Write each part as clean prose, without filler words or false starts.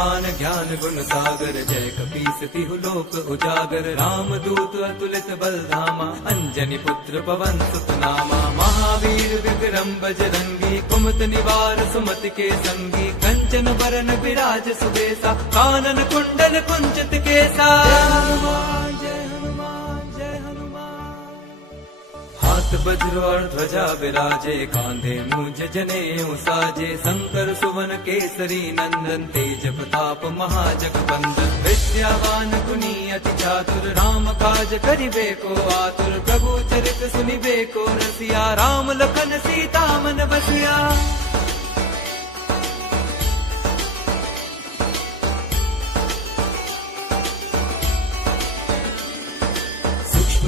हनुमान ज्ञान गुण सागर, जय कपीस तिहु लोक उजागर। राम दूत अतुलित बल धामा, अंजनी पुत्र पवन सुत नामा। महावीर विक्रम बजरंगी, कुमत निवार सुमति के संगी। कंचन बरन विराज सुबेसा, कानन कुंडल कुंचित केसा। हाथ वज्र और ध्वजा विराजे, कांधे मूंज जनेऊ साजे। शंकर सुवन केसरी नंदन, तेज प्रताप महाजगबंदन। विद्यावान गुणी अति चातुर, राम काज करिबे को आतुर। प्रभु चरित सुनिबे को रसिया, राम लखन सीता मन बसिया।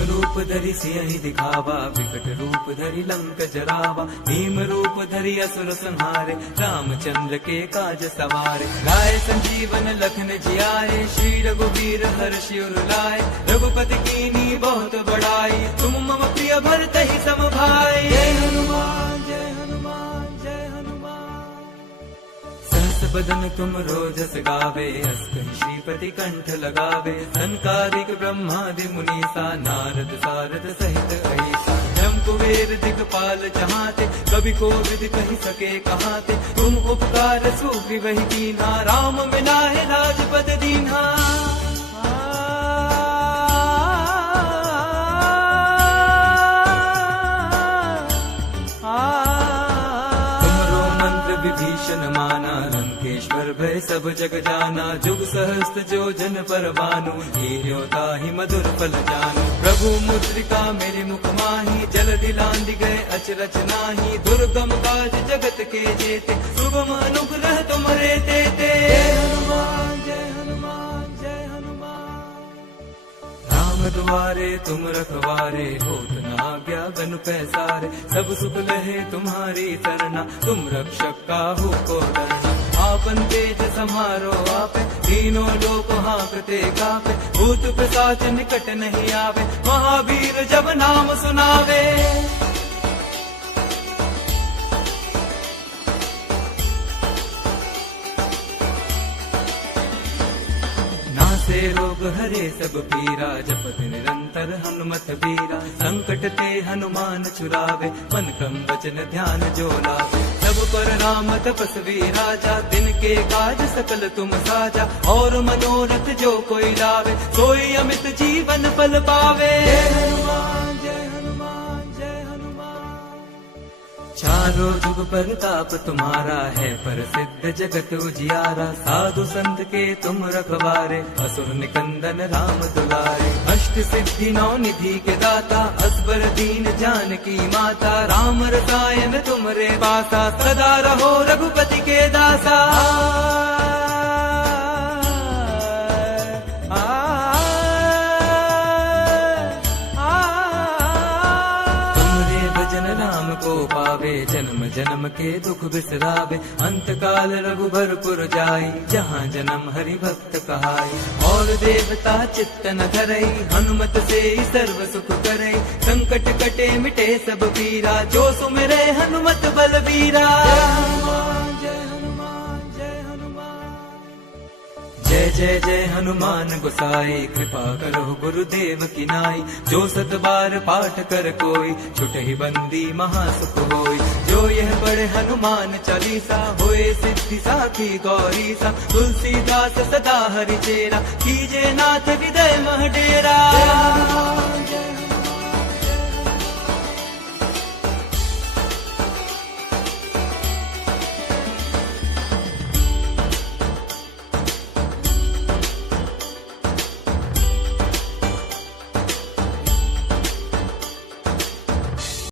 रूप धरि सियहि दिखावा, विकट रूप धरि लंक जरावा। भीम रूप धरि असुर संहारे, रामचंद्र के काज सवारे। लाए संजीवन लखन जियाए, श्री रघुवीर हर्षि उर लाए। रघुपति कीन्ही बहुत बड़ाई, तुम मम प्रिय भरतहि सम भाई। जय हनुमान जय हनुमान जय हनुमान। सहस बदन तुम रोजस गावे, अस कहि श्रीपति कंठ लगावे। संकारिक ब्रह्मादि मुनीसा, नारद सारद सहित अहिसा। ब्रह्म कुबेर दिगपाल जहाते, कवि कोविद कहि सके कहाते। तुम उपकार सुग्रीवहि कीन्हा, राम मिलाए राजपद दीन्हा। विभीषण माना, लंकेश्वर भय सब जग जाना। जुग सहस्त्र जो जन पर भानु, लील्यो ताहि मधुर फल जानू। प्रभु मुद्रिका मेरे मुख माही, जल दिलांद गए अचरज नाही। दुर्गम काज जगत के जेते, सुगम अनुग्रह तुम्हारे तेते। जय हनुमान जय हनुमान जय हनुमान। राम द्वारे तुम रखवारे, होत न आज्ञा बन पैसारे। सब सुख लहे तुम्हारी सरना, तुम रक्षक काहू को डरना। आपन तेज समारो आपे, तीनों लोक हांकते कापे। भूत पिशाच निकट नहीं आवे, महावीर जब नाम सुनावे। से रोग हरे सब पीरा, जपत निरंतर हनुमत बीरा। संकट ते हनुमान छुरावे, मन क्रम वचन ध्यान जो लावे। सब पर राम तपस्वी राजा, दिन के काज सकल तुम साजा। और मनोरथ जो कोई लावे, सोई अमित जीवन फल पावे। जय हनुमान जय हनुमान जय हनुमान। चारों जुग परताप तुम्हारा है, प्रसिद्ध जगत उजियारा। साधु संत के तुम रखवारे, असुर निकंदन राम दुलारे। अष्ट सिद्धि नौ निधि के दाता, असबर दीन जानकी माता। राम रसायन तुमरे पासा, सदा रहो रघुपति के दासा। को पावे, जन्म जन्म के दुख बिसरावे। अंत काल रघुबरपुर जाई, जहाँ जन्म हरि भक्त कहाई। और देवता चित्त न धरई, हनुमत से सर्व सुख करई। संकट कटे मिटे सब पीरा, जो सुमिरे हनुमत बलबीरा। जय जय जय हनुमान गोसाई, कृपा करो गुरुदेव की नाई। जो सत बार पाठ कर कोई, छुटहि बंदी महासुख होई। जो यह पढ़े हनुमान चालीसा, होए सिद्धि साखी गौरी सा। तुलसीदास सदा हरि चेरा, कीजे नाथ हृदय मह डेरा।